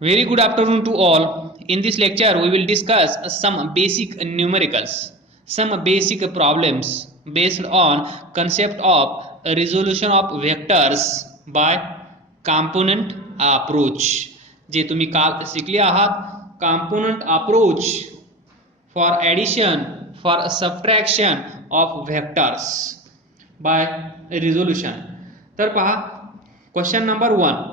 Very good afternoon to all. In this lecture, we will discuss some basic numericals, some basic problems based on concept of resolution of vectors by component approach. जे तुम्ही काल शिकले आहात component approach for addition, for subtraction of vectors by resolution. तर पहा question number 1.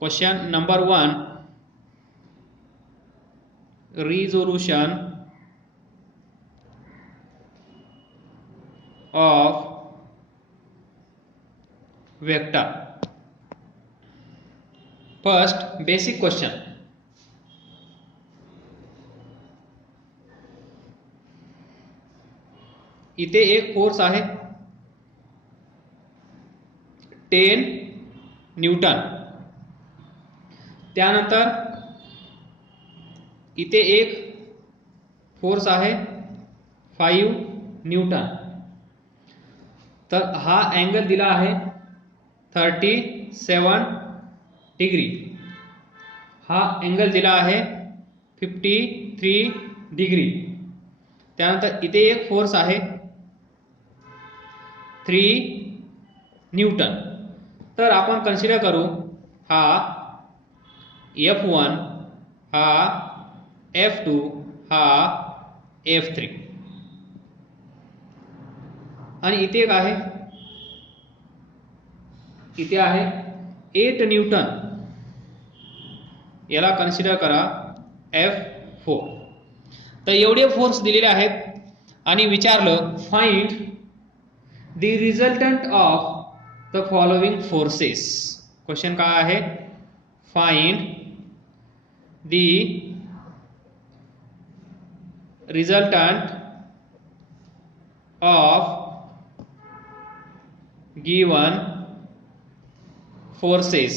Question number 1, resolution of vector. First basic question. इथे एक force आहे 10 न्यूटन. त्यानंतर इथे एक फोर्स आहे 5 न्यूटन. तर हा अँगल दिला आहे 37 डिग्री. हा अँगल दिला आहे 53 डिग्री. त्यानंतर इथे एक फोर्स आहे 3 न्यूटन. तर आपण कन्सिडर करू हा F1, हा F2, हा F3 आणि इथे एक आहे, इथे आहे 8 न्यूटन. याला कन्सिडर करा F4. तर एवढे फोर्स दिलेले आहेत आणि विचारलं find the resultant of the following forces. Question काय आहे? Find the resultant of given forces.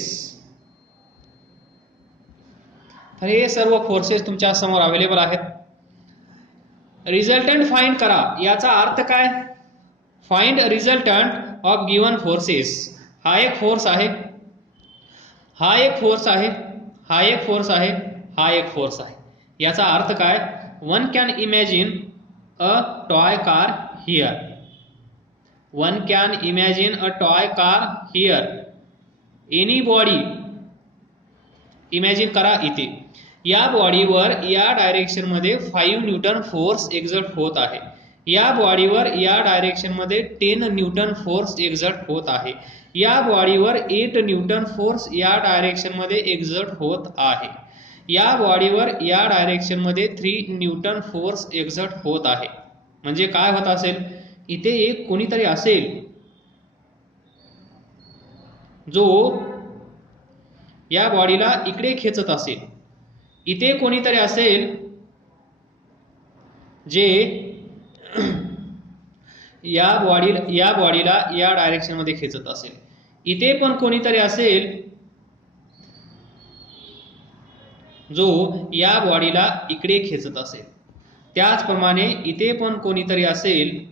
तर हे सर्व फोर्सेस तुमच्या समोर अवेलेबल आहेत. रिझल्टंट फाइंड करा. याचा अर्थ काय? Find resultant of given forces. हा एक फोर्स आहे, हा एक फोर्स आहे, हा एक फोर्स आहे, हा एक फोर्स आहे. याचा अर्थ काय? One can imagine a toy car here. One can imagine a toy car here. Any body imagine करा इथे. या बॉडीवर या डायरेक्शन मध्ये 5 न्यूटन फोर्स एक्झर्ट होत आहे. या बॉडीवर या डायरेक्शन मध्ये 10 न्यूटन फोर्स एक्झर्ट होत आहे. या बॉडीवर 8 न्यूटन फोर्स या डायरेक्शन मध्ये एक्झर्ट होत आहे. या बॉडीवर या डायरेक्शन मध्ये 3 न्यूटन फोर्स एक्झर्ट होत आहे. म्हणजे काय होत असेल? इथे एक कोणीतरी असेल जो या बॉडीला इकडे खेचत असेल. इथे कोणीतरी असेल जे या बॉडीला या डायरेक्शन मध्ये खेचत असेल. इथे पण कोणीतरी असेल जो या बॉडीला इकडे खेचत असेल. त्याचप्रमाणे इथे पण कोणीतरी असेल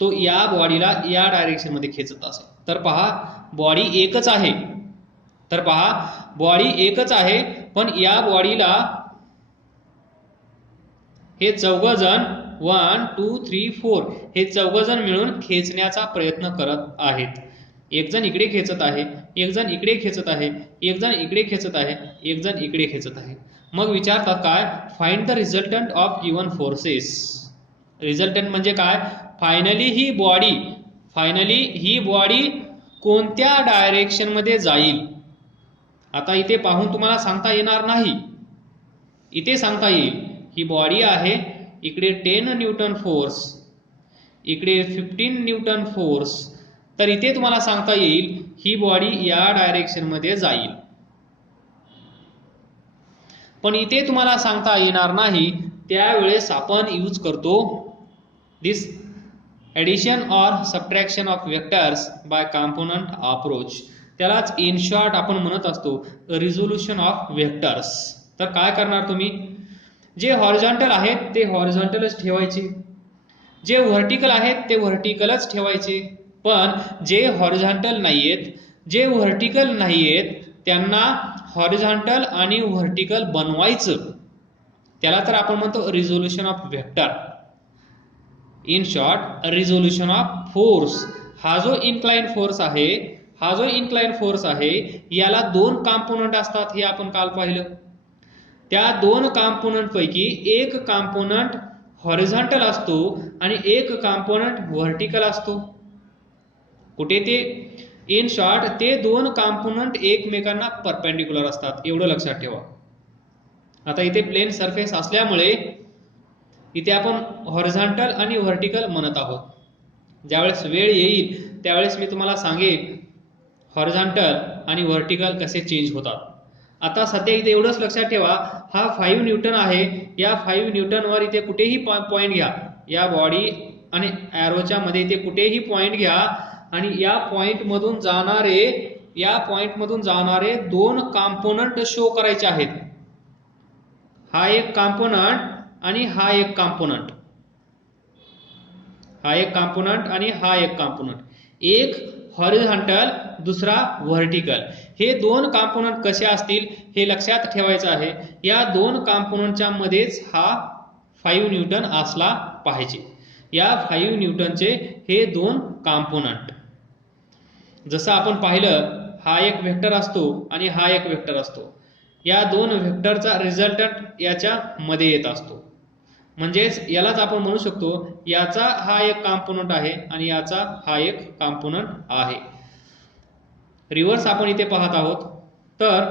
तो या बॉडीला या डायरेक्शन मध्ये खेचत असेल. तर पहा बॉडी एकच आहे. तर पहा बॉडी एकच आहे, पण या बॉडीला हे चौघजण 1 2 3 4 हे चौघजण मिळून खेचण्याचा प्रयत्न करत आहेत. एक जण इकडे खेचत आहे, एक जण इकडे खेचत आहे, एक जण इकडे खेचत आहे, एक जण इकडे खेचत आहे. मग विचारतात काय? Find the resultant of given forces. Resultant म्हणजे काय? फायनली ही बॉडी कोणत्या डायरेक्शन मध्ये जाईल. आता इथे पाहून तुम्हाला सांगता येणार नाही. इथे सांगता येईल ही बॉडी आहे, इकडे 10 न्यूटन फोर्स, इकडे 15 न्यूटन फोर्स. तर इथे तुम्हाला सांगता येईल ही बॉडी या डायरेक्शन मध्ये जाईल. पण इथे तुम्हाला सांगता येणार नाही. त्यावेळेस आपण यूज करतो this addition or subtraction of vectors by component approach. त्यालाच इन शॉर्ट आपण म्हणत असतो रिझोल्यूशन ऑफ वेक्टर्स. तर काय करणार तुम्ही? जे हॉरिझॉन्टल आहेत ते हॉरिझॉन्टलच ठेवायचे, जे व्हर्टिकल आहेत ते व्हर्टिकलच ठेवायचे. पण जे हॉरिझॉन्टल नाहीयेत, जे व्हर्टिकल नाहीयेत त्यांना हॉरिझॉन्टल आणि व्हर्टिकल बनवायचं, त्याला तर आपण म्हणतो resolution of vector. In short resolution of force. हा जो इन्क्लाइन फोर्स आहे याला दोन कॉम्पोनंट असतात, हे आपण काल पाहिलं. त्या दोन कॉम्पोनंट पैकी एक कॉम्पोनंट हॉरिझॉन्टल असतो आणि एक कॉम्पोनंट व्हर्टिकल असतो. कुठे ते? इन शॉर्ट ते दोन कॉम्पोनंट एकमेकांना परपेंडिक्युलर असतात, एवढं लक्षात ठेवा. आता इथे प्लेन सरफेस असल्यामुळे इथे आपण हॉरिझॉन्टल आणि व्हर्टिकल म्हणत आहोत. ज्यावेळेस वेळ येईल त्यावेळेस मी तुम्हाला सांगेन हॉरिझॉन्टल आणि व्हर्टिकल कसे चेंज होतात. आता सध्या इथे एवढंच लक्षात ठेवा, हा 5 न्यूटन आहे. या 5 न्यूटनवर इथे कुठेही पॉइंट घ्या, या बॉडी आणि ॲरोच्या मध्ये इथे कुठेही पॉइंट घ्या आणि या पॉइंट मधून जाणारे दोन कॉम्पोनंट शो करायचे आहेत. हा एक कॉम्पोनंट आणि हा एक कॉम्पोनंट, आणि हा एक कॉम्पोनंट, एक हॉरिझॉन्टल दुसरा व्हर्टिकल. हे दोन कॉम्पोनंट कसे असतील हे लक्षात ठेवायचं आहे. या दोन कॉम्पोनंटच्या मध्येच हा 5 न्यूटन असला पाहिजे. या 5 न्यूटनचे हे दोन कॉम्पोनंट, जसं आपण पाहिलं हा एक वेक्टर असतो आणि हा एक वेक्टर असतो. या दोन वेक्टरचा रिझल्टंट याच्या मध्ये येत असतो. म्हणजेच यालाच आपण म्हणू शकतो याचा हा एक कॉम्पोनंट आहे आणि याचा हा एक कॉम्पोनंट आहे. रिव्हर्स आपण इथे पाहत आहोत. तर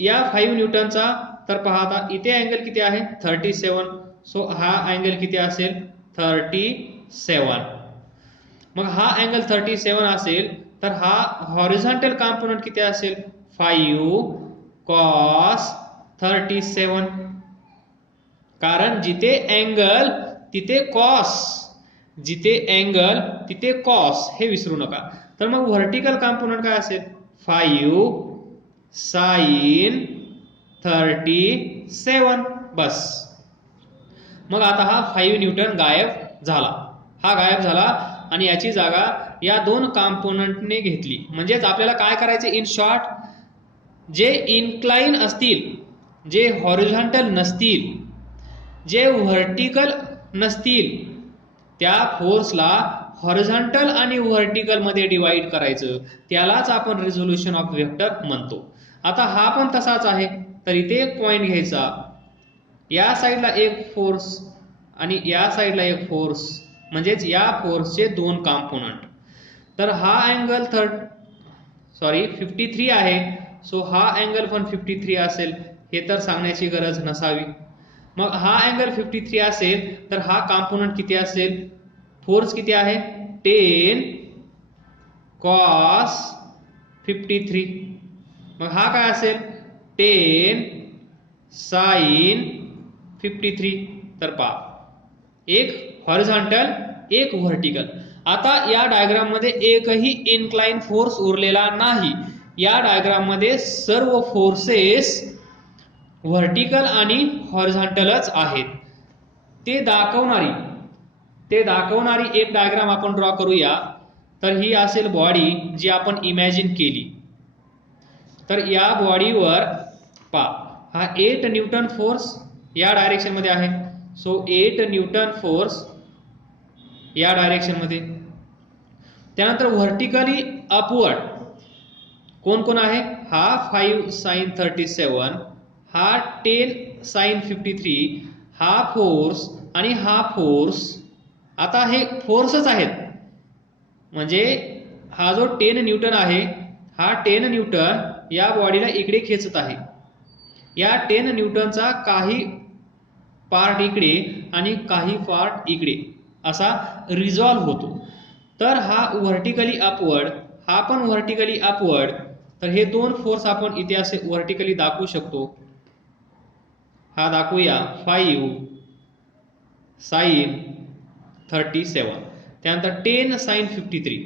या 5 न्यूटनचा तर पाहता इथे अँगल किती आहे? 37. सो हा अँगल किती असेल? 37. मग हा अँगल 37 असेल तर हा हॉरिझॉन्टल कॉम्पोनंट किती असेल? 5 cos 37. कारण जिथे अँगल तिथे कॉस, हे विसरू नका. तर मग व्हर्टिकल कॉम्पोनंट काय असेल? 5 sin 37. बस. मग आता हा 5 न्यूटन गायब झाला आणि याची जागा या दोन कॉम्पोनंटने घेतली. म्हणजेच आपल्याला काय करायचे? इन शॉर्ट, जे इन्क्लाइन असतील, जे हॉरिझॉन्टल नसतील, जे व्हर्टिकल नसतील, त्या फोर्सला हॉरिझॉन्टल आणि व्हर्टिकल मध्ये डिवाइड करायचं, त्यालाच आपण रिझोल्युशन ऑफ व्हेक्टर म्हणतो. आता हा पण तसाच आहे. तर इथे एक पॉइंट घ्यायचा, या साईडला एक फोर्स आणि या साईडला एक फोर्स, म्हणजेच या फोर्सचे दोन कॉम्पोनंट. तर हा अँगल 53 आहे. सो हा अँगल पण 53 असेल, हे तर सांगण्याची गरज नसावी. मग हा अँगल 53 असेल तर हा कॉम्पोनंट किती असेल? फोर्स किती आहे? 10 cos 53. मग हा काय असेल? 10 sin 53. तर पहा, एक हॉरिझॉन्टल एक व्हर्टिकल. आता या डायग्राम मध्ये एकही इन्क्लाइन फोर्स उरलेला नाही. या डायग्राम मध्ये सर्व फोर्सेस व्हर्टिकल आणि हॉरिझॉन्टलच आहेत. ते दाखवणारी एक डायग्राम आपण ड्रॉ करूया. तर ही असेल बॉडी जी आपण इमॅजिन केली. तर या बॉडीवर पहा, हा 8 न्यूटन फोर्स या डायरेक्शन मध्ये आहे. सो 8 न्यूटन फोर्स या डायरेक्शन मध्ये. त्यानंतर व्हर्टिकली अपवर्ड कोण आहे? हा 5 sin 37, हा 10 sin 53, हा फोर्स आणि हा फोर्स. आता हे फोर्सच आहेत, म्हणजे हा जो 10 न्यूटन आहे, हा 10 न्यूटन या बॉडीला इकडे खेचत आहे. या 10 न्यूटनचा काही पार्ट इकडे आणि काही पार्ट इकडे असा रिझॉल्व होतो. तर हा व्हर्टिकली अपवर्ड, हा पण व्हर्टिकली अपवर्ड. तर हे दोन फोर्स आपण इथे असे व्हर्टिकली दाखवू शकतो. हा दाखवूया 5 sin 37, त्यानंतर 10 sin 53.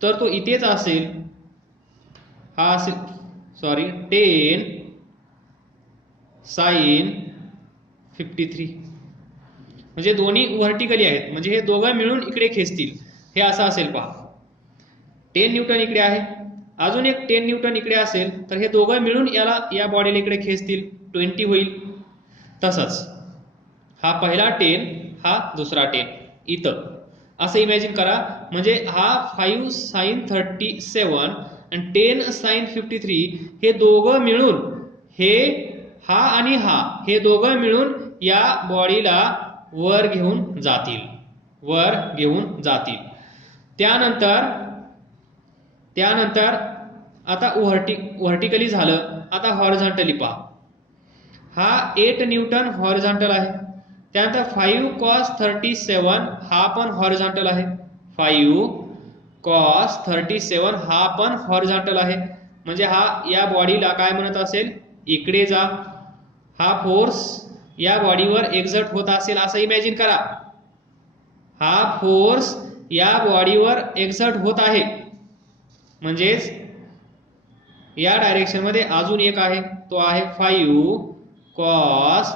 तर तो इथेच असेल, हा असेल 10 sin 53. म्हणजे दोन्ही व्हर्टिकली आहेत, म्हणजे हे दोघं मिळून इकडे खेचतील. हे असं असेल पहा, 10 न्यूटन इकडे आहे अजून एक 10 न्यूटन इकडे असेल तर हे दोघं मिळून या बॉडीला इकडे खेचतील, 20 होईल. तसंच हा पहिला 10, हा दुसरा 10 इथं असं इमॅजिन करा. म्हणजे हा 5 sin 37 आणि 10 sin 53 हे दोघं मिळून हा आणि हे दोघं मिळून या बॉडीला वर घेऊन जातील. त्यानंतर आता व्हर्टिकली झालं. आता हॉरिझॉन्टली पहा. हा 8 न्यूटन हॉरिझॉन्टल आहे. त्यानंतर 5 cos 37 हा पण हॉरिझॉन्टल आहे. 5 cos 37 हा पण हॉरिझॉन्टल आहे. म्हणजे हा या बॉडीला काय म्हणत असेल, इकडे जा. हा फोर्स या बॉडीवर एक्झर्ट होत असेल असं इमॅजिन करा. हा फोर्स या बॉडीवर एक्झर्ट होत आहे. म्हणजेच या डायरेक्शन मध्ये अजून एक आहे, तो आहे 5 cos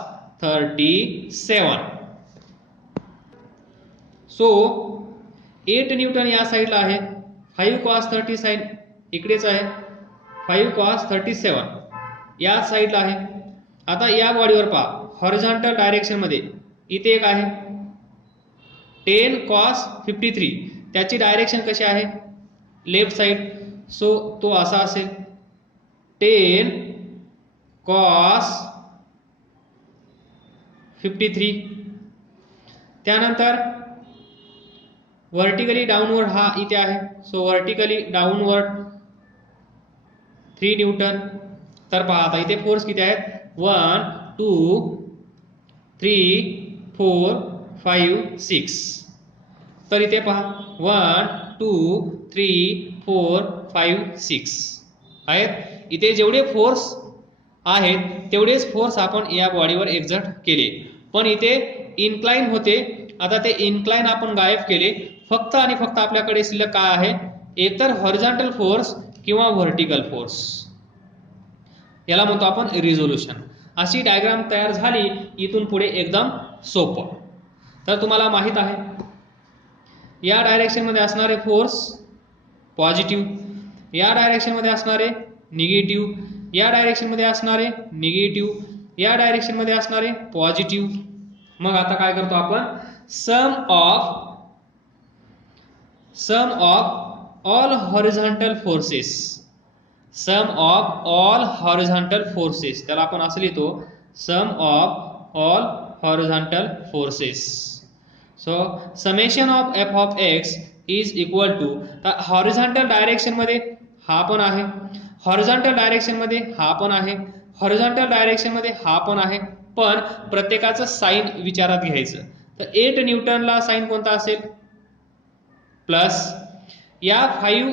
37. सो 8 न्यूटन या साईडला आहे, 5 cos 37 इकडेच आहे, 5 cos 37 या साईडला आहे. आता या बॉडीवर पहा, हॉरिझॉन्टल डायरेक्शन मध्ये इथे एक आहे 10 cos 53, त्याची डायरेक्शन कशी आहे, लेफ्ट साइड. सो तो असा असेल 10 cos 53. त्यानंतर व्हर्टिकली डाऊनवर्ड हा इथे आहे. So vertically downward 3 Newton. तर पहा आता इथे फोर्स किती आहेत, 1 2 3 4 5 6. तर इथे पहा 1 2 3 4 5 6 आहेत. इथे जेवढे फोर्स आहेत तेवढेच फोर्स आपण या बॉडीवर एक्झर्ट केले. पण इथे इन्क्लाइन होते. आता ते इन्क्लाइन आपण गायब केले. फक्त आणि फक्त आपल्याकडे शिल्लक काय आहे, एकतर हॉरिझॉन्टल फोर्स किंवा व्हर्टिकल फोर्स. याला म्हणतो आपण रिझोल्यूशन. अशी डायग्राम तयार झाली. इथून पुढे एकदम सोपं. तर तुम्हाला माहित आहे या डायरेक्शन मध्ये असणारे फोर्स पॉझिटिव्ह, या डायरेक्शन मध्ये असणारे निगेटिव्ह, या डायरेक्शन मध्ये असणारे निगेटिव्ह, या डायरेक्शन मध्ये असणारे पॉझिटिव्ह. मग आता काय करतो आपण, sum of all horizontal forces, त्याला आपण असं लिहितो sum of all horizontal forces. So summation of f of x is equal to, horizontal direction मध्ये हा पण आहे, हॉरिझॉन्टल डायरेक्शन मध्ये हा पण आहे, हॉरिझॉन्टल डायरेक्शन मध्ये हा पण आहे. पण प्रत्येकाचं साइन विचारात घ्यायचं. तर 8 न्यूटनला साइन कोणता असेल, प्लस. या 5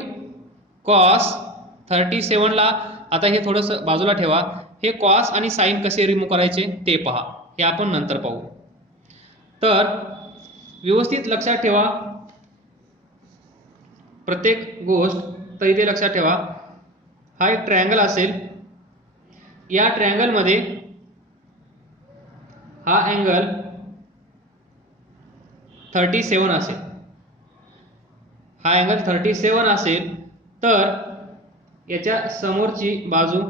cos 37 ला, आता हे थोडंसं बाजूला ठेवा, हे कॉस आणि साइन कसे रिमूव्ह करायचे ते पहा, हे आपण नंतर पाहू. तर व्यवस्थित लक्षात ठेवा प्रत्येक गोष्ट. तर इथे लक्षात ठेवा, हा एक ट्रायंगल असेल. या ट्रायंगल मध्ये हा अँगल 37 असेल, हा अँगल 37 असेल. तर याच्या समोरची बाजू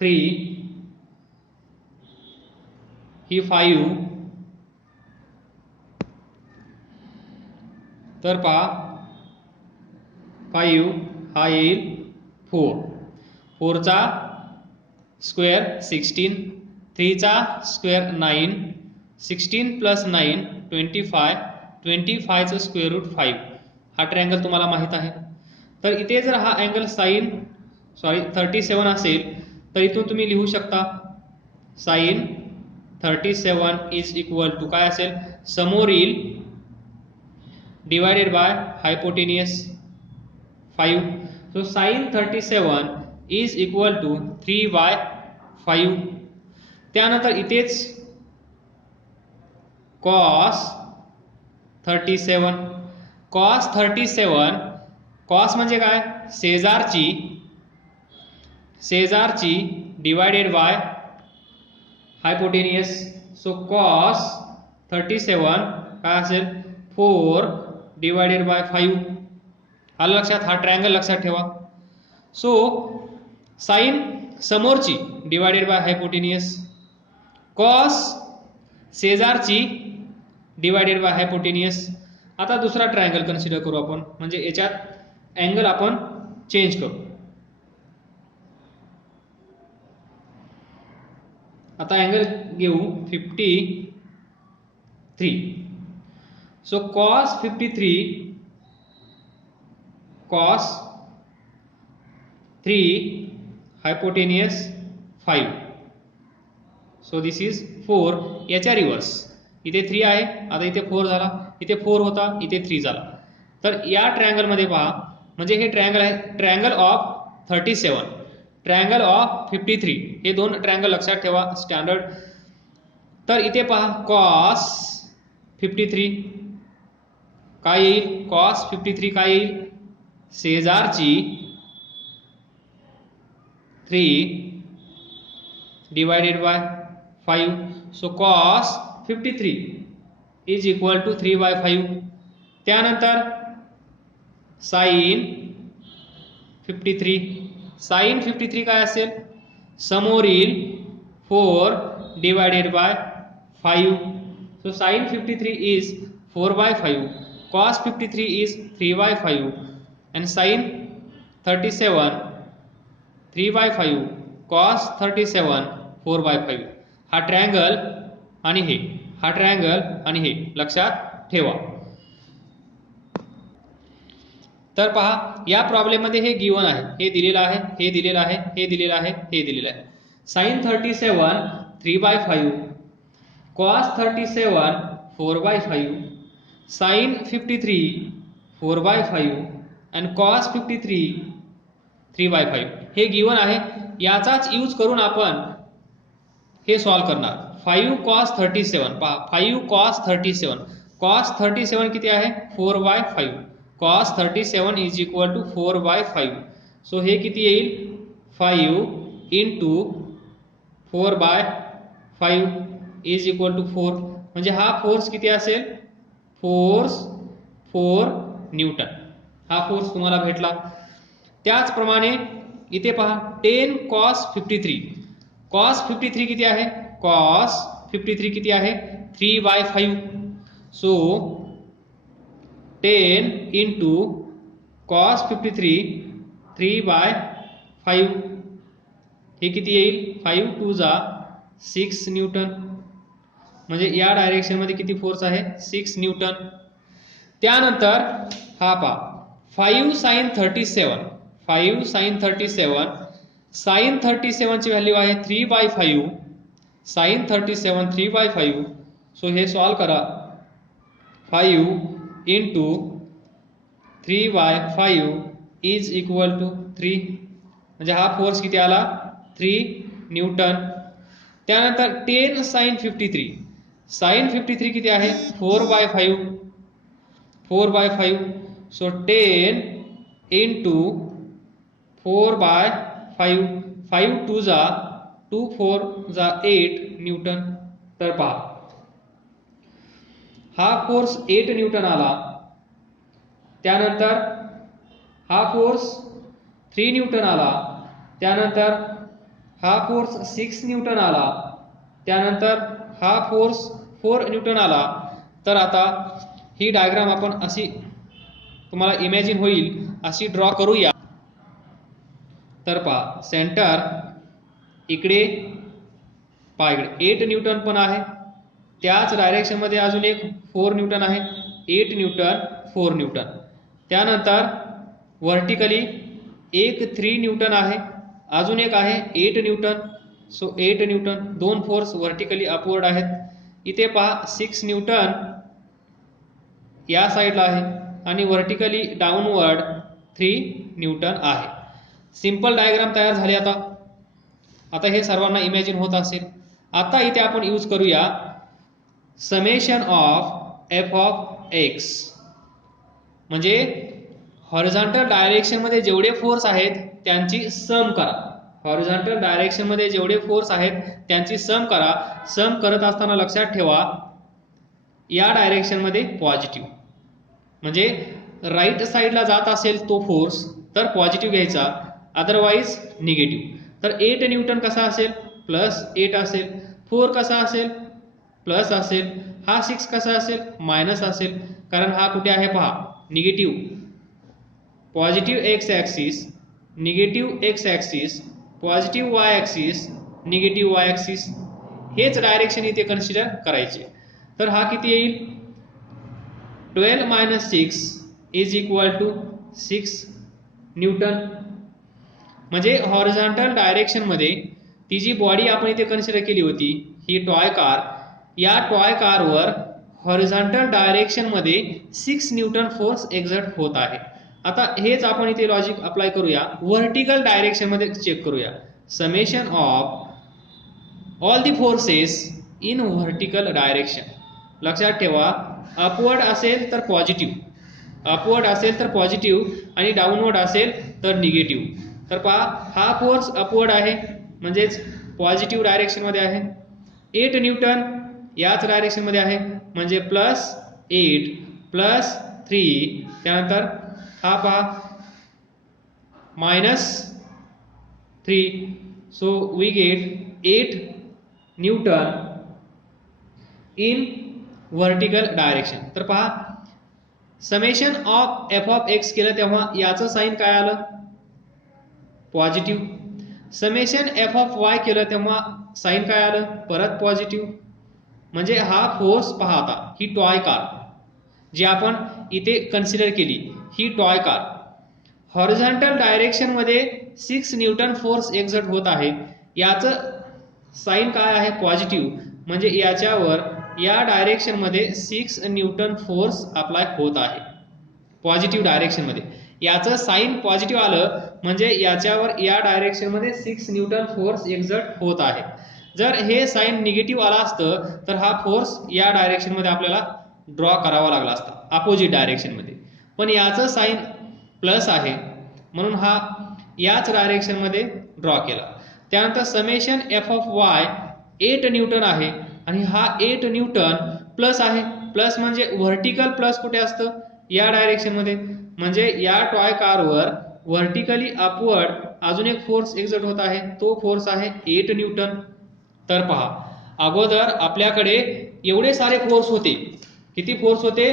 3, ही 5. तर पहा 5 हा येईल 4, 4 चा स्क्वेअर 16, 3 चा स्क्वेअर 9, 16 प्लस 9 25, 25 चं स्क्वेअर रूट 5. हा ट्रायंगल तुम्हाला माहित आहे. तर इथे जर हा अँगल 37 असेल तर इथून तुम्ही लिहू शकता साइन 37 इज इक्वल टू काय असेल, समोरील divided by hypotenuse 5. So sine 37 is equal to 3/5. त्यानंतर इथेच cos 37, cos म्हणजे काय, शेजारची divided by hypotenuse. So cos 37 काय असेल, 4 डिवायडेड बाय 5. आलं लक्षात, हा ट्रायंगल लक्षात ठेवा. सो साइन समोरची डिवायडेड बाय हायपोटेनियस, कॉस शेजारची डिवायडेड बाय हायपोटेनियस. आता दुसरा ट्रायंगल कन्सिडर करू आपण, म्हणजे याच्यात अँगल आपण चेंज करू. आता अँगल घेऊ 53. So cos 53 cos 3 hypotenuse 5. So this is 4. याच्या रिव्हर्स इथे 3 आहे, आता इथे 4 झाला, इथे 4 होता, इथे 3 झाला. तर या ट्रायंगल मध्ये पहा, म्हणजे हे ट्रायंगल आहे ट्रायंगल ऑफ 37, ट्रायंगल ऑफ 53. हे दोन ट्रायंगल लक्षात ठेवा स्टँडर्ड. तर इथे पहा cos 53 काय येईल, cos 53 काय येईल, शेजारची 3 divided by 5. So cos 53 is equal to 3/5. त्यानंतर साइन 53, साइन 53 काय असेल, समोरील 4 divided by 5. So sign 53 is 4/5, cos 53 is 3/5 and sin 37 3/5, cos 37 4/5. हा ट्रायंगल आणि हे, हा ट्रायंगल आणि हे लक्षात ठेवा. तर पहा या प्रॉब्लेम मध्ये हे गिवन आहे, हे दिलेलं आहे, हे दिलेलं आहे, हे दिलेलं आहे, हे दिलेलं आहे. sin 37 3/5, cos 37 4/5, sin 53 4/5 and cos 53 3/5. हे गिवन आहे, याचाच यूज करून आपण हे सॉल्व करणार. 5 cos 37 पहा, 5 cos 37, cos 37 किती आहे 4/5, cos 37 is equal to 4/5. So हे किती येईल 5 इंटू 4/5 इज इक्वल टू 4. म्हणजे हा फोर्स किती असेल, फोर्स 4 न्यूटन. हा फोर्स तुम्हाला भेटला. त्याचप्रमाणे इथे पहा 10 cos 53, cos 53 किती आहे, cos 53 किती आहे 3/5. सो 10 इंटू cos 53 3/5 हे किती येईल 5 2 जा 6 न्यूटन. म्हणजे या डायरेक्शन मध्ये किती फोर्स आहे 6 न्यूटन. त्यानंतर हा पहा 5 sin 37, 5 sin 37, sin 37 ची व्हॅल्यू आहे 3/5, sin 37 3/5. सो हे सॉल्व करा, 5 इंटू 3/5 इज इक्वल टू 3. म्हणजे हा फोर्स किती आला 3 न्यूटन. त्यानंतर 10 sin 53, sin 53 किती आहे 4/5, 4/5. सो 10 इंटू 4/5, 5 2 जा 2 4 जा 8 न्यूटन. तर पहा हा फोर्स 8 न्यूटन आला. त्यानंतर हा फोर्स 3 न्यूटन आला. त्यानंतर हा फोर्स 6 न्यूटन आला. त्यानंतर हा फोर्स 4 न्यूटन आला. तर आता ही डायग्राम आपण अशी तुम्हाला इमॅजिन होईल अशी ड्रॉ करूया. तर पहा सेंटर इकडे पहा, इकडे 8 न्यूटन पण आहे, त्याच डायरेक्शन मध्ये अजून एक 4 न्यूटन आहे, 8 न्यूटन 4 न्यूटन. त्यानंतर वर्टिकली एक 3 न्यूटन आहे, अजून एक आहे 8 न्यूटन. सो 8 न्यूटन, दोन फोर्स वर्टिकली अपवर्ड आहेत. इथे पहा 6 न्यूटन या साईडला आहे आणि वर्टिकली डाऊनवर्ड 3 न्यूटन आहे. सिंपल डायग्राम तयार झाली. आता हे सर्वांना इमॅजिन होत असेल. आता इथे आपण यूज करूया summation of F of x. म्हणजे हॉरिझॉन्टल डायरेक्शन मध्ये जेवढे फोर्स आहेत त्यांची सम करा. हॉरिझॉन्टल डायरेक्शन मध्ये जेवढे फोर्स आहेत त्यांची सम करा. सम करत असताना लक्षात ठेवा या डायरेक्शन मध्ये पॉझिटिव्ह, म्हणजे राईट साईडला जात असेल तो फोर्स तर पॉझिटिव्ह घ्यायचा, अदरवाईज निगेटिव्ह. तर 8 न्यूटन कसा असेल प्लस 8 असेल, 4 कसा असेल प्लस असेल, हा 6 कसा असेल मायनस असेल, कारण हा कुठे आहे पहा negative. Positive X axis, negative X axis, positive Y axis, negative Y axis, हेच डायरेक्शन इथे कन्सिडर करायचे. तर हा किती येईल 12 minus 6 is equal to 6 newton. म्हणजे हॉरिझॉन्टल डायरेक्शन मध्ये ती जी बॉडी आपण इथे कन्सिडर केली होती ही टॉय कार, या टॉय कारवर हॉरिझॉन्टल डायरेक्शन मध्ये 6 न्यूटन फोर्स एक्झर्ट होत आहे. आता हेच आपण इथे लॉजिक अप्लाय करूया व्हर्टिकल डायरेक्शन मध्ये चेक करूया. Summation of all the forces in vertical direction. लक्षात ठेवा अपवर्ड असेल तर पॉझिटिव्ह, अपवर्ड असेल तर पॉझिटिव्ह आणि डाऊनवर्ड असेल तर निगेटिव्ह. तर पहा हा फोर्स अपवर्ड आहे म्हणजेच पॉझिटिव्ह डायरेक्शन मध्ये आहे. 8 न्यूटन याच डायरेक्शन मध्ये आहे म्हणजे प्लस 8 प्लस 3, त्यानंतर हा पहा minus 3. So we get 8 newton in vertical direction. तर पहा summation of F of X केलं तेव्हा याचं साइन काय आलं positive. Summation F of Y केलं तेव्हा साइन काय आलं परत पॉझिटिव्ह. म्हणजे हा फोर्स पहा आता ही टॉय कार जी आपण इथे कन्सिडर केली ही टॉय कार हॉरिझॉन्टल डायरेक्शन मध्ये 6 न्यूटन फोर्स एक्झर्ट होत आहे. याचं साइन काय आहे पॉझिटिव्ह, म्हणजे याच्यावर या डायरेक्शन मध्ये 6 न्यूटन फोर्स अप्लाय होत आहे पॉझिटिव्ह डायरेक्शन मध्ये. याचं साइन पॉझिटिव्ह आलं म्हणजे याच्यावर या डायरेक्शन मध्ये 6 न्यूटन फोर्स एक्झर्ट होत आहे. जर हे साइन निगेटिव्ह आला असतं तर हा फोर्स या डायरेक्शन मध्ये आपल्याला ड्रॉ करावा लागला असता अपोजिट डायरेक्शन मध्ये, पण याचं साइन प्लस आहे म्हणून हा याच डायरेक्शन मध्ये ड्रॉ केला. त्यानंतर summation F of Y 8 Newton आहे आणि हा 8 न्यूटन प्लस आहे. प्लस म्हणजे व्हर्टिकल प्लस कुठे असतं या डायरेक्शन मध्ये, म्हणजे या टॉय कारवर व्हर्टिकली अपवर्ड अजून एक फोर्स एक्झर्ट होत आहे तो फोर्स आहे 8 न्यूटन. तर पहा अगोदर आपल्याकडे एवढे सारे फोर्स होते, किती फोर्स होते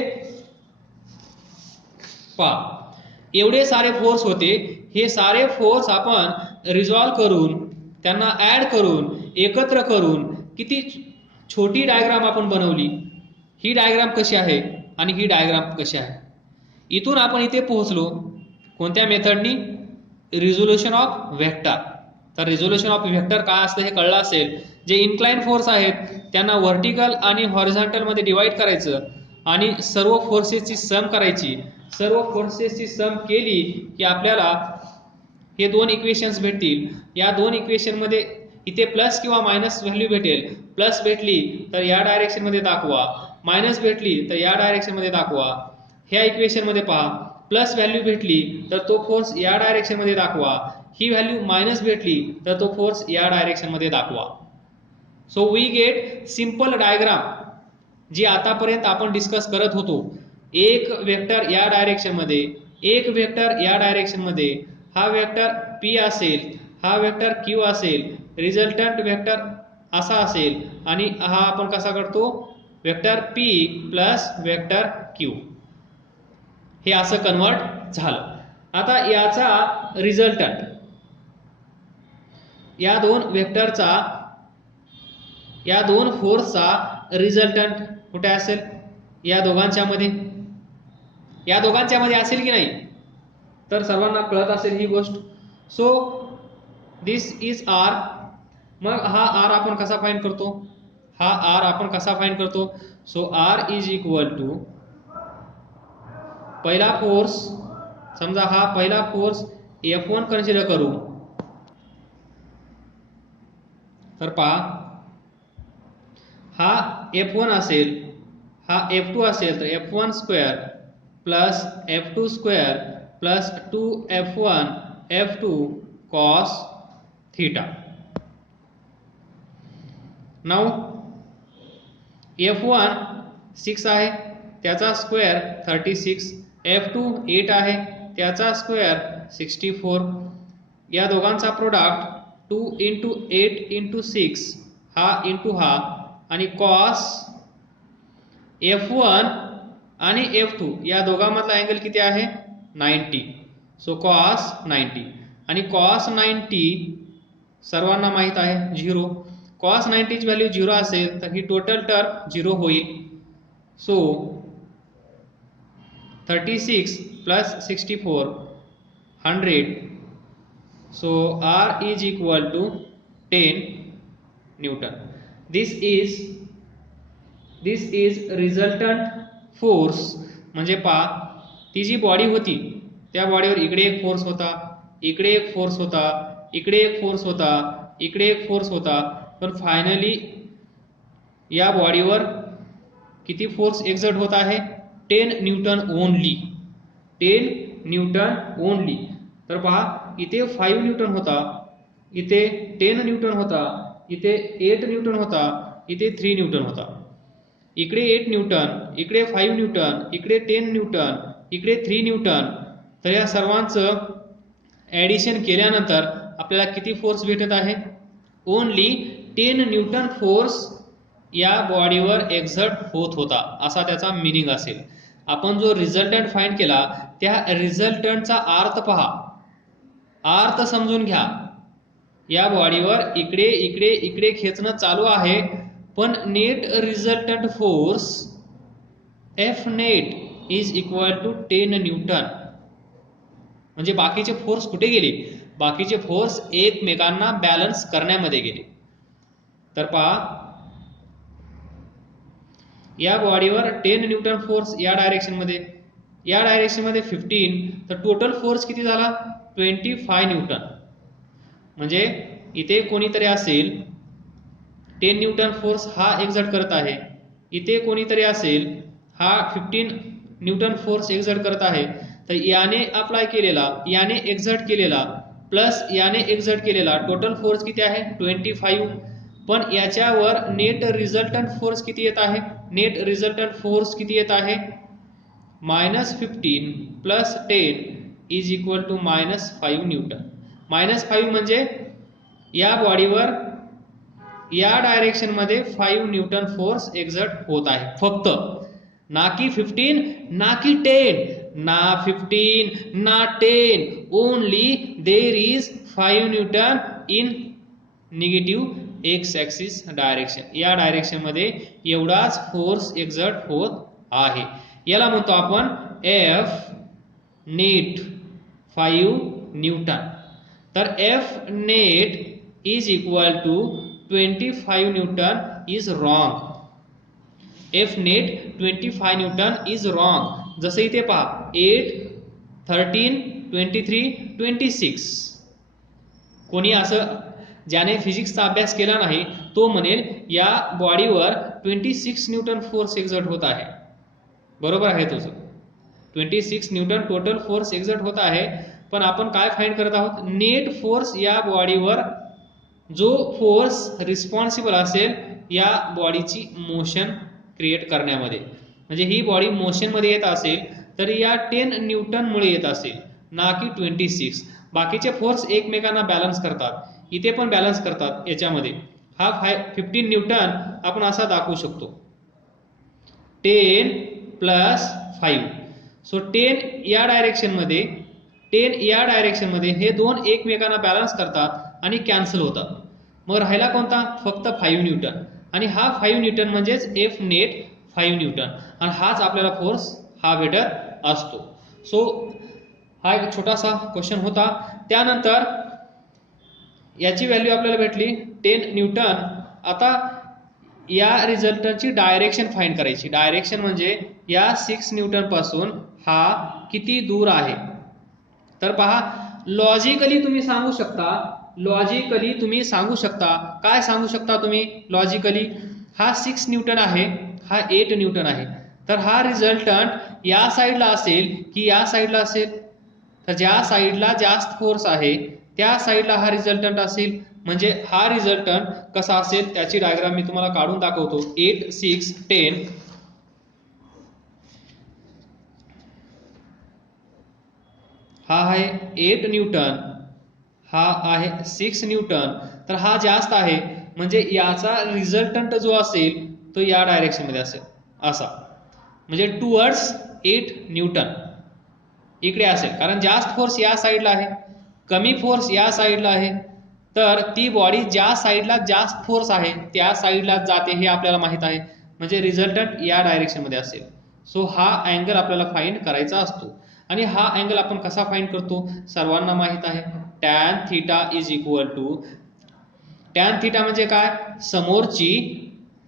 पहा एवढे सारे फोर्स होते. हे सारे फोर्स आपण रिझॉल्व करून त्यांना ऍड करून एकत्र करून किती छोटी डायग्राम आपण बनवली. ही डायग्राम कशी आहे आणि ही डायग्राम कशी आहे. इथून आपण इथे पोहोचलो कोणत्या मेथडनी रिझोल्युशन ऑफ व्हेक्टर. तर रिझोल्युशन ऑफ व्हेक्टर काय असतं हे कळलं असेल. जे इन्क्लाइन फोर्स आहेत त्यांना व्हर्टिकल आणि हॉरिझॉन्टल मध्ये डिवाइड करायचं आणि सर्व फोर्सेसची सम करायची. सर्व फोर्सेसची सम केली की आपल्याला हे दोन इक्वेशन्स भेटतील. या दोन इक्वेशन मध्ये इथे प्लस किंवा मायनस व्हॅल्यू भेटेल. प्लस भेटली तर या डायरेक्शन मध्ये दाखवा, मायनस भेटली तर या डायरेक्शन मध्ये दाखवा. ह्या इक्वेशन मध्ये पहा प्लस व्हॅल्यू भेटली तर तो फोर्स या डायरेक्शन मध्ये दाखवा, ही व्हॅल्यू मायनस भेटली तर तो फोर्स या डायरेक्शन मध्ये दाखवा. So we get simple diagram जी आतापर्यंत आपण डिस्कस करत होतो. एक वेक्टर या डायरेक्शन मध्ये, एक वेक्टर या डायरेक्शन मध्ये, हा वेक्टर P असेल, हा वेक्टर Q असेल, रिझल्टंट वेक्टर असा असेल आणि हा आपण कसा करतो vector P plus vector Q. हे असं कन्वर्ट झालं. आता याचा रिझल्टंट या दोन वेक्टरचा या दोन फोर्सचा रिझल्टंट कुठे असेल या दोघांच्या मध्ये, या दोघांच्या मध्ये असेल की नाही तर सर्वांना कळत असेल ही गोष्ट. So this is R. मग हा R आपण कसा फाइंड करतो, हा R आपण कसा फाइंड करतो. So R is equal to पहिला फोर्स, समजा हा पहिला फोर्स F1 कन्सिडर करू. तर पहा हा F1 असेल, हा F2 असेल तर F1 square plus F2 square plus 2F1 F2 cos theta. Now F1 6 आहे त्याचा स्क्वेअर 36, F2 8 आहे त्याचा स्क्वेअर 64. या दोघांचा प्रोडक्ट 2 इंटू 8 इंटू 6 हा इंटू हा आणि कॉस F1 आणि F2 या दोघांमधला अँगल किती आहे 90. सो कॉस 90 आणि कॉस 90 सर्वांना माहित आहे 0. कॉस 90 ची व्हॅल्यू 0 असेल तर ही टोटल टर्म 0 होईल. So 36 plus 64 100. So R is equal to 10 Newton. This is resultant force. म्हणजे पहा ती जी बॉडी होती त्या बॉडीवर इकडे एक फोर्स होता, इकडे एक फोर्स होता, इकडे एक फोर्स होता, इकडे एक फोर्स होता, पण फायनली या बॉडीवर किती फोर्स एक्झर्ट होत आहे 10 न्यूटन ओनली. 10 Newton only. तर पहा इथे 5 न्यूटन होता, इथे 10 न्यूटन होता, इथे 8 न्यूटन होता, इथे 3 न्यूटन होता. इकडे 8 न्यूटन, इकडे 5 न्यूटन, इकडे 10 न्यूटन, इकडे 3 न्यूटन. तर या सर्वांचं ॲडिशन केल्यानंतर आपल्याला किती फोर्स भेटत आहे ओनली 10 न्यूटन फोर्स या बॉडीवर एक्झर्ट होत होता असा त्याचा मिनिंग असेल. आपण जो रिझल्टंट फाइंड केला त्या रिझल्टंटचा अर्थ पहा, अर्थ समजून घ्या. या बॉडीवर इकडे इकडे इकडे खेचणं चालू आहे, पण net resultant force F net is equal to 10 newton. म्हणजे बाकीचे फोर्स कुठे गेले, बाकीचे फोर्स एकमेकांना बॅलन्स करण्यामध्ये गेले. तर पहा या बॉडीवर 10 न्यूटन फोर्स या डायरेक्शन मध्ये, या डायरेक्शन मध्ये 15, तर टोटल फोर्स किती झाला 25 न्यूटन. म्हणजे इथे कोणीतरी असेल 10 न्यूटन फोर्स हा एक्झर्ट करत आहे, इथे कोणीतरी असेल हा 15 न्यूटन फोर्स एक्झर्ट करत आहे. तर याने अप्लाय केलेला, याने एक्झर्ट केलेला प्लस याने एक्झर्ट केलेला टोटल फोर्स किती आहे 25. पण याच्यावर नेट रिझल्टंट फोर्स किती येत आहे, नेट रिझल्टंट फोर्स किती येत आहे -15 plus 10 is equal to -5 newton. -5 म्हणजे या बॉडीवर या डायरेक्शन मध्ये 5 न्यूटन फोर्स एक्झर्ट होत आहे फक्त, ना की 15, ना की 10, ना 15 ना 10, only there is 5 Newton in negative X axis direction. या डायरेक्शन मध्ये एवढाच फोर्स एक्झर्ट होत आहे. याला म्हणतो आपण F नेट 5 न्यूटन. तर F net is equal to 25 newton is wrong. F net 25 newton is wrong. जसं इथे पहा 8, 13, 23, 26. कोणी असं ज्याने फिजिक्सचा अभ्यास केला नाही तो म्हणेल या बॉडीवर 26 न्यूटन फोर्स एक्झर्ट होत आहे. बरोबर आहे तुझं, 26 न्यूटन टोटल फोर्स एक्झर्ट होत आहे. पण आपण काय फाइंड करत आहोत, नेट फोर्स या बॉडीवर जो फोर्स रिस्पॉन्सिबल असेल या बॉडीची मोशन क्रिएट करण्यामध्ये. म्हणजे ही बॉडी मोशन मध्ये येत असेल तर या 10 न्यूटन मुळे येत असेल, ना की 26. बाकीचे फोर्स एकमेकांना बॅलन्स करतात, इथे पण बॅलन्स करतात. याच्यामध्ये हा 15 न्यूटन आपण असा दाखवू शकतो 10 प्लस 5. सो 10 या डायरेक्शन मध्ये, 10 या डायरेक्शन मध्ये हे दोन एकमेकांना बॅलन्स करतात आणि कॅन्सल होतात. मग राहिला कोणता फक्त 5 न्यूटन. आणि हा 5 न्यूटन म्हणजेच F नेट 5 न्यूटन. आणि हाच आपल्याला फोर्स हा भेटत असतो. सो हा एक छोटासा क्वेश्चन होता. त्यानंतर याची व्हॅल्यू आपल्याला भेटली 10 न्यूटन. आता या रिझल्टची डायरेक्शन फाइंड करायची. डायरेक्शन म्हणजे या 6 न्यूटन पासून हा किती दूर आहे. तर पहा लॉजिकली तुम्ही सांगू शकता, लॉजिकली तुम्ही सांगू शकता, काय सांगू शकता तुम्ही लॉजिकली, हा 6 न्यूटन आहे, हा 8 न्यूटन आहे. तर हा रिझल्टंट या साईडला असेल की या साईडला असेल, तर ज्या साईडला जास्त फोर्स आहे त्या साईडला हा रिझल्टंट असेल. म्हणजे हा रिझल्टंट कसा असेल त्याची डायग्राम मी तुम्हाला काढून दाखवतो. 8, 6, 10. हा आहे 8 न्यूटन, हा आहे 6 न्यूटन, तर हा जास्त आहे, म्हणजे याचा रिझल्टंट जो असेल तो या डायरेक्शनमध्ये असेल असा, म्हणजे टुवर्ड्स 8 न्यूटन इकडे असेल, कारण जास्त फोर्स या साईडला आहे, कमी फोर्स या साईडला आहे, तर ती बॉडी ज्या साईडला जास्त फोर्स आहे त्या साईडला जाते हे आपल्याला माहित आहे, म्हणजे रिझल्टंट या डायरेक्शनमध्ये असेल. सो हा अँगल आपल्याला फाइंड करायचा असतो. आणि हा अँगल आपण कसा फाइंड करतो, सर्वांना माहित आहे, tan theta is equal to, tan theta म्हणजे काय, समोरची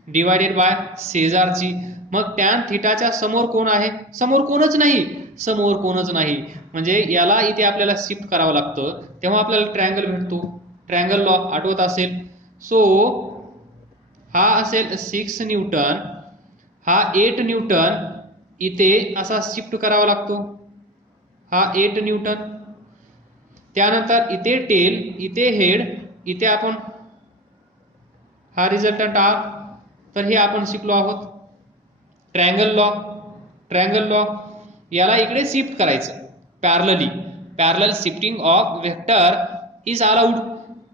डिवायडेड बाय शेजारची. मग टॅन थिटाच्या समोर कोण आहे, समोर कोणच नाही, समोर कोणच नाही, म्हणजे याला इथे आपल्याला शिफ्ट करावं लागतं, तेव्हा आपल्याला ट्रायंगल भेटतो. ट्रायंगल लॉ आठवत असेल. सो हा असेल 6 न्यूटन, हा 8 न्यूटन, इथे असा शिफ्ट करावा लागतो, हा 8 न्यूटन. त्यानंतर इथे टेल, इथे हेड, इथे आपण हा रिझल्टंट आर. तर हे आपण शिकलो आहोत ट्रायंगल लॉ. ट्रायंगल लॉ याला इकडे शिफ्ट करायचं parallelly, parallel shifting of vector is allowed.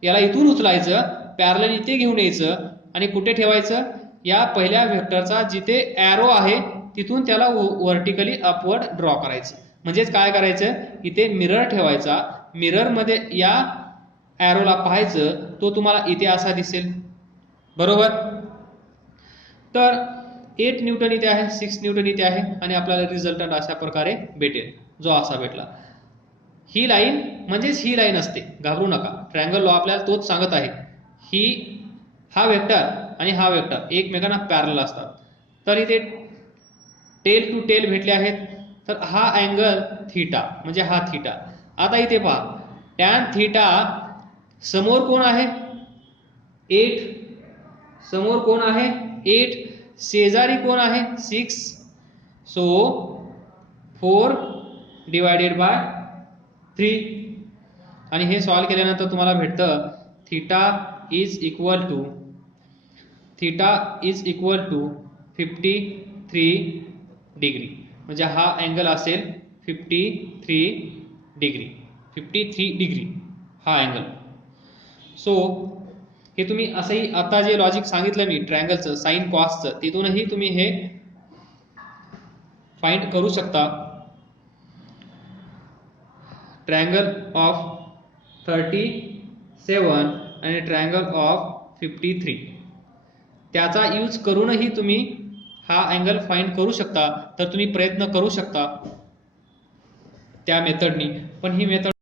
याला इथून उचलायचं, पॅरलल इथे घेऊन यायचं आणि कुठे ठेवायचं, या पहिल्या वेक्टरचा जिथे ॲरो आहे तिथून त्याला व्हर्टिकली अपवर्ड ड्रॉ करायचं. म्हणजेच काय करायचं, इथे मिरर ठेवायचा, मिरर मध्ये या ॲरोला पाहायचं, तो तुम्हाला इथे असा दिसेल, बरोबर. तर 8 न्यूटन इथे आहे, 6 न्यूटन इथे आहे, आणि आपल्याला रिझल्टंट अशा प्रकारे भेटेल, जो असा भेटला. ही लाईन म्हणजेच ही लाईन असते, घाबरू नका, ट्रायंगल लॉ आपल्याला तोच सांगत आहे. ही हा वेक्टर आणि हा वेक्टर एकमेकांना पॅरलल असतात. तर इथे टेल टू टेल भेटले आहेत, तर हा अँगल थीटा म्हणजे हा थीटा. आता इथे पहा, टॅन थीटा समोर कोण आहे, 8, समोर कोण आहे 8, शेजारी कोण आहे 6, सो 4 डिवायडेड बाय 3. आणि हे सॉल्व केल्यानंतर तुम्हाला भेटतं theta is equal to, theta is equal to 53 degree, म्हणजे हा अँगल असेल 53 डिग्री, 53 डिग्री हा अँगल. सो हे तुम्ही असंही आता जे लॉजिक सांगितलं मी ट्रायंगलचं साइन कॉसचं, तिथूनही तुम्ही हे फाइंड करू शकता. ट्रायंगल ऑफ 37 आणि ट्रायंगल ऑफ 53 त्याचा यूज करूनही तुम्ही हा अँगल फाइंड करू शकता. तर तुम्ही प्रयत्न करू शकता त्या मेथडनी, पण ही मेथड